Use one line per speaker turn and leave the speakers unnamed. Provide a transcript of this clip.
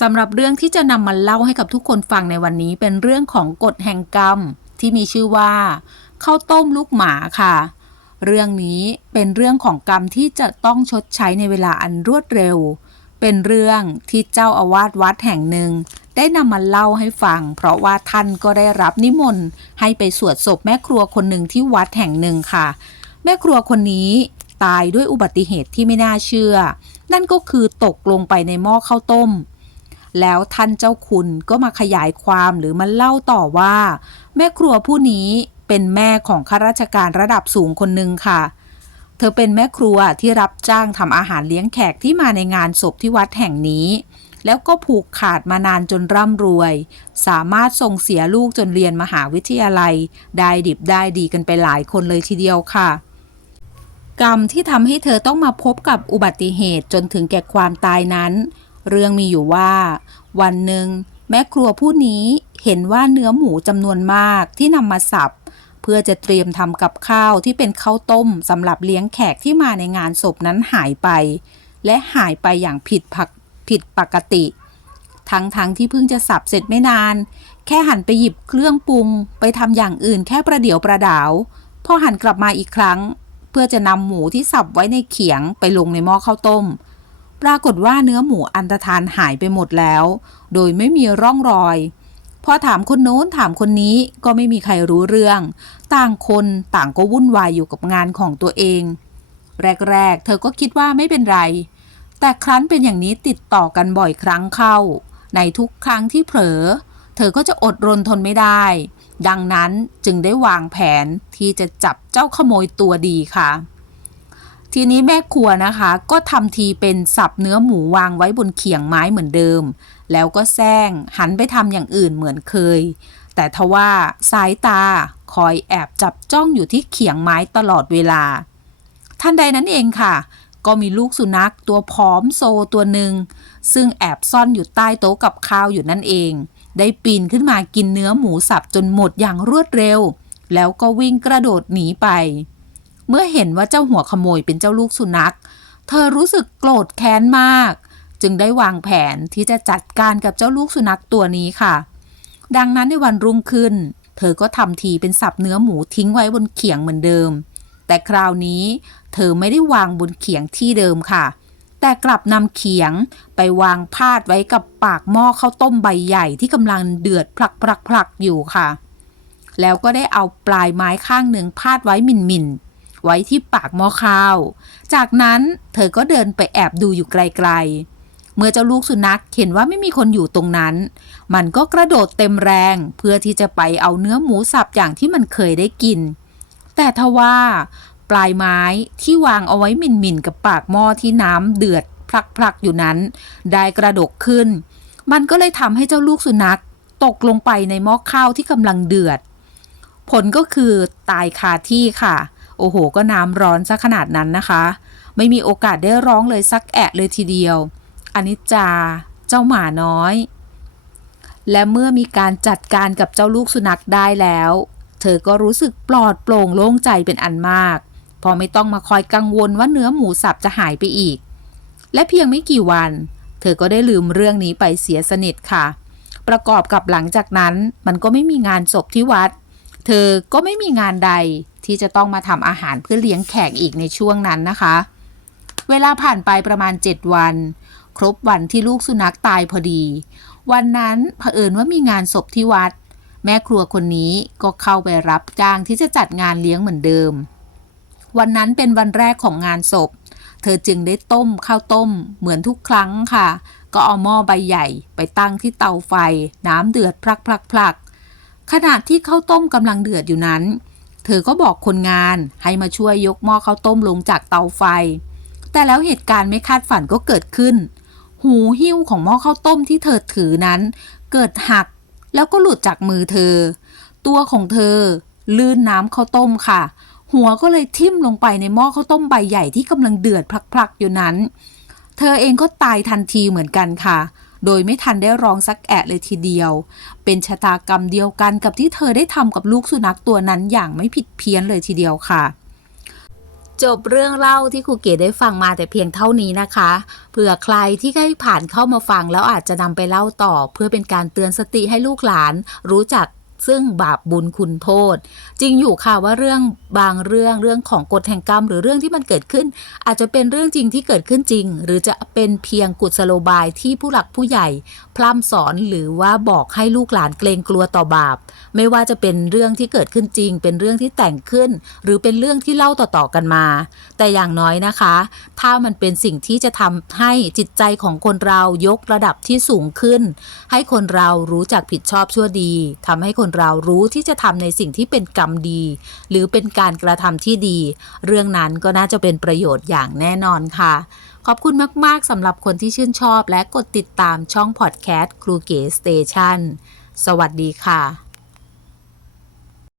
สำหรับเรื่องที่จะนำมาเล่าให้กับทุกคนฟังในวันนี้เป็นเรื่องของกฎแห่งกรรม ที่มีชื่อว่าข้าวต้มลูกหมาค่ะ เรื่องนี้เป็นเรื่องของกรรมที่จะต้องชดใช้ในเวลาอันรวดเร็ว เป็นเรื่องที่เจ้าอาวาสวัดแห่งหนึ่ง ได้นำมาเล่าให้ฟัง เพราะว่าท่านก็ได้รับนิมนต์ให้ไปสวดศพแม่ครัวคนหนึ่งที่วัดแห่งหนึ่งค่ะ แม่ครัวคนนี้ตายด้วยอุบัติเหตุที่ไม่น่าเชื่อ นั่นก็คือตกลงไปในหม้อข้าวต้ม แล้วท่านเจ้าคุณก็มาขยายความหรือมาเล่าต่อว่า แม่ครัวผู้นี้เป็นแม่ของข้าราชการระดับสูงคนหนึ่งค่ะ เธอเป็นแม่ครัวที่รับจ้างทำอาหารเลี้ยงแขกที่มาในงานศพที่วัดแห่งนี้ แล้วก็ผูกขาดมานานจนร่ำรวย สามารถส่งเสียลูกจนเรียนมหาวิทยาลัย ได้ดิบได้ดีกันไปหลายคนเลยทีเดียวค่ะกรรมที่ทำให้เธอต้องมาพบกับอุบัติเหตุจนถึงแก่ความตายนั้น เรื่องมีอยู่ว่า วันหนึ่งแม่ครัวผู้นี้เห็นว่าเนื้อหมูจำนวนมากที่นำมาสับ เพื่อจะเตรียมทำกับข้าวที่เป็นข้าวต้มสำหรับเลี้ยงแขกที่มาในงานศพนั้นหายไป และหายไปอย่างผิดผักผิดปกติ ทั้งทั้งที่เพิ่งจะสับเสร็จไม่นาน แค่หันไปหยิบเครื่องปรุง ไปทำอย่างอื่นแค่ประเดี๋ยวประดาว พอหันกลับมาอีกครั้ง เพื่อจะนำหมูที่สับไว้ในเขียงไปลงในหม้อข้าวต้ม ปรากฏว่าเนื้อหมูอันตรธานหายไปหมดแล้ว โดยไม่มีร่องรอย พอถามคนโน้นถามคนนี้ก็ไม่มีใครรู้เรื่อง ต่างคนต่างก็วุ่นวายอยู่กับงานของตัวเอง แรกๆ เธอก็คิดว่าไม่เป็นไร แต่ครั้นเป็นอย่างนี้ติดต่อกันบ่อยครั้งเข้า ในทุกครั้งที่เผลอ เธอก็จะอดรนทนไม่ได้ ดังนั้นจึงได้วางแผนที่จะจับเจ้าขโมยตัวดีค่ะ ทีนี้แม่ครัวนะคะ ก็ทำทีเป็นสับเนื้อหมูวางไว้บนเขียงไม้เหมือนเดิม แล้วก็แซงหันไปทำอย่างอื่นเหมือนเคย แต่ทว่าสายตาคอยแอบจับจ้องอยู่ที่เขียงไม้ตลอดเวลา ท่านใดนั้นเองค่ะ ก็มีลูกสุนัขตัวผอมโซตัวหนึ่งซึ่งแอบซ่อนอยู่ใต้โต๊ะกับข้าวอยู่นั่นเอง ได้ปีนขึ้นมากินเนื้อหมูสับจนหมดอย่างรวดเร็ว แล้วก็วิ่งกระโดดหนีไป เมื่อเห็นว่าเจ้าหัวขโมยเป็นเจ้าลูกสุนัข เธอรู้สึกโกรธแค้นมาก จึงได้วางแผนที่จะจัดการกับเจ้าลูกสุนัขตัวนี้ค่ะ ดังนั้นในวันรุ่งขึ้น เธอก็ทำทีเป็นสับเนื้อหมูทิ้งไว้บนเขียงเหมือนเดิม แต่คราวนี้เธอไม่ได้วางบนเขียงที่เดิมค่ะ แต่กลับนำเขียงไปวางพาดไว้กับปากหม้อข้าวต้มใบใหญ่ที่กำลังเดือดพลักพลักพลักอยู่ค่ะแล้วก็ได้เอาปลายไม้ข้างหนึ่งพาดไว้มินมินๆ ไว้ที่ปากหม้อข้าว จากนั้นเธอก็เดินไปแอบดูอยู่ไกลๆ เมื่อเจ้าลูกสุนัขเห็นว่าไม่มีคนอยู่ตรงนั้น มันก็กระโดดเต็มแรงเพื่อที่จะไปเอาเนื้อหมูสับอย่างที่มันเคยได้กิน แต่ทว่าปลายไม้ที่วางเอาไว้หมิ่นๆกับปากหม้อที่น้ำเดือดพลักๆอยู่นั้น ได้กระดกขึ้น มันก็เลยทำให้เจ้าลูกสุนัขตกลงไปในหม้อข้าวที่กำลังเดือด ผลก็คือตายคาที่ค่ะ โอ้โห ก็น้ำร้อนซะขนาดนั้นนะคะ ไม่มีโอกาสได้ร้องเลยสักแอะเลยทีเดียวอันนี้จา เจ้าหมาน้อย และเมื่อมีการจัดการกับเจ้าลูกสุนัขได้แล้ว เธอก็รู้สึกปลอดโปร่งโล่งใจเป็นอันมาก พอไม่ต้องมาคอยกังวลว่าเนื้อหมูสับจะหายไปอีก และเพียงไม่กี่วัน เธอก็ได้ลืมเรื่องนี้ไปเสียสนิทค่ะ ประกอบกับหลังจากนั้นมันก็ไม่มีงานศพที่วัด เธอก็ไม่มีงานใด ที่จะต้องมาทำอาหารเพื่อเลี้ยงแขกอีกในช่วงนั้นนะคะ เวลาผ่านไปประมาณ 7 วัน ครบวันที่ลูกสุนัขตายพอดี วันนั้นเผอิญว่ามีงานศพที่วัด แม่ครัวคนนี้ก็เข้าไปรับจ้างที่จะจัดงานเลี้ยงเหมือนเดิม วันนั้นเป็นวันแรกของงานศพ เธอจึงได้ต้มข้าวต้มเหมือนทุกครั้งค่ะ ก็เอาหม้อใบใหญ่ไปตั้งที่เตาไฟ น้ำเดือดพลักพลักพลักขณะที่ข้าวต้มกำลังเดือดอยู่นั้น เธอก็บอกคนงานให้มาช่วยยกหม้อข้าวต้มลงจากเตาไฟ แต่แล้วเหตุการณ์ไม่คาดฝันก็เกิดขึ้น หูหิ้วของหม้อข้าวต้มที่เธอถือนั้น เกิดหักแล้วก็หลุดจากมือเธอ ตัวของเธอ ลื่นน้ำข้าวต้มค่ะ หัวก็เลยทิ่มลงไปในหม้อข้าวต้มใบใหญ่ที่กำลังเดือดพลักๆอยู่นั้น เธอเองก็ตายทันทีเหมือนกันค่ะ โดยไม่ทันได้ร้องสักแอะเลยทีเดียว เป็นชะตากรรมเดียวกันกับที่เธอได้ทำกับลูกสุนัขตัวนั้นอย่างไม่ผิดเพี้ยนเลยทีเดียวค่ะจบเรื่องเล่าที่ครูเก๋ได้ฟังมาแต่เพียงเท่านี้นะคะ เผื่อใครที่ได้ผ่านเข้ามาฟังแล้วอาจจะนำไปเล่าต่อ เพื่อเป็นการเตือนสติให้ลูกหลาน รู้จัก ซึ่งบาปบุญคุณโทษ จริงอยู่ค่ะว่าเรื่องบางเรื่องเรื่องของกฎแห่งกรรม หรือเรื่องที่มันเกิดขึ้น อาจจะเป็นเรื่องจริงที่เกิดขึ้นจริง หรือจะเป็นเพียงกุศโลบายที่ผู้หลักผู้ใหญ่พร่ำสอนหรือว่าบอกให้ลูกหลานเกรงกลัวต่อบาป ไม่ว่าจะเป็นเรื่องที่เกิดขึ้นจริง เป็นเรื่องที่แต่งขึ้น หรือเป็นเรื่องที่เล่าต่อๆกันมา แต่อย่างน้อยนะคะ ถ้ามันเป็นสิ่งที่จะทำให้จิตใจของคนเรายกระดับที่สูงขึ้น ให้คนเรารู้จักผิดชอบชั่วดีทำให้คนเรารู้ที่จะทำในสิ่งที่เป็นกรรมดี หรือเป็นการกระทำที่ดี เรื่องนั้นก็น่าจะเป็นประโยชน์อย่างแน่นอนค่ะ ขอบคุณมาก ๆสำหรับคนที่ชื่นชอบและกดติดตามช่องพอดแคสต์ครูเก๋สเตชันสวัสดีค่ะ